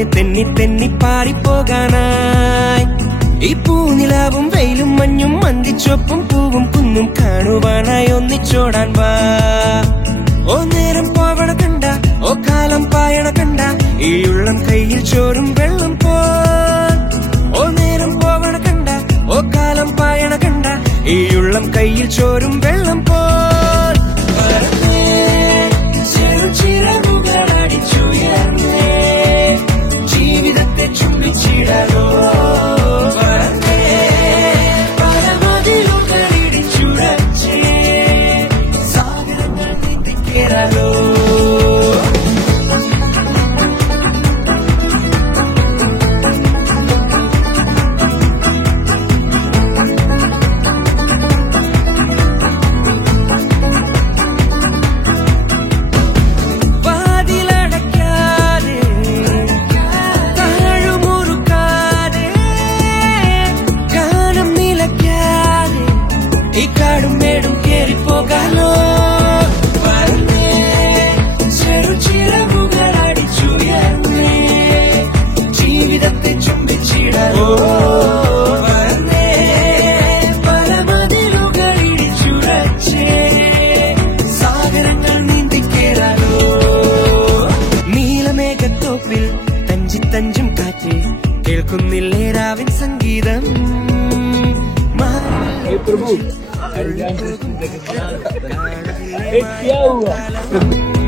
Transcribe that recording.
പോലെ തെന്നി തെന്നി പാറിപ്പോകാനായി ഈ പൂനിലാവും വെയിലും മഞ്ഞും മന്തിച്ചൊപ്പും പൂവും കുന്നും കാണുവാനായി ഒന്നിച്ചോടാൻ വാ ഓ നേരം പോവണ കണ്ട ഓ കാലം പായണ കണ്ട ഈ ഉള്ളം കയ്യിൽ ചോറും വെള്ളം പോ ഓ നേരം പോവണ കണ്ട ഓ കാലം പായണ കണ്ട ഈ ഉള്ളം കയ്യിൽ ചോറും വെള്ളം പോ ജീവിതത്തെ ചുംബിച്ചിടലോ പരമതിലുകളിടിച്ചുടച്ചേ സാഗരങ്ങൾ നീട്ടിക്കേറാലോ ജീവിതത്തെ ചുംബിച്ചിടലോ പരമതിലുകളിടിച്ചുടച്ചേ സാഗരങ്ങൾ നീന്തിക്കേറാലോ നീലമേഘത്തോപ്പിൽ തഞ്ചിത്തഞ്ചും കാറ്റ് കേൾക്കുന്നില്ലേ രാവിൻ സംഗീതം प्रभु क्या हुआ?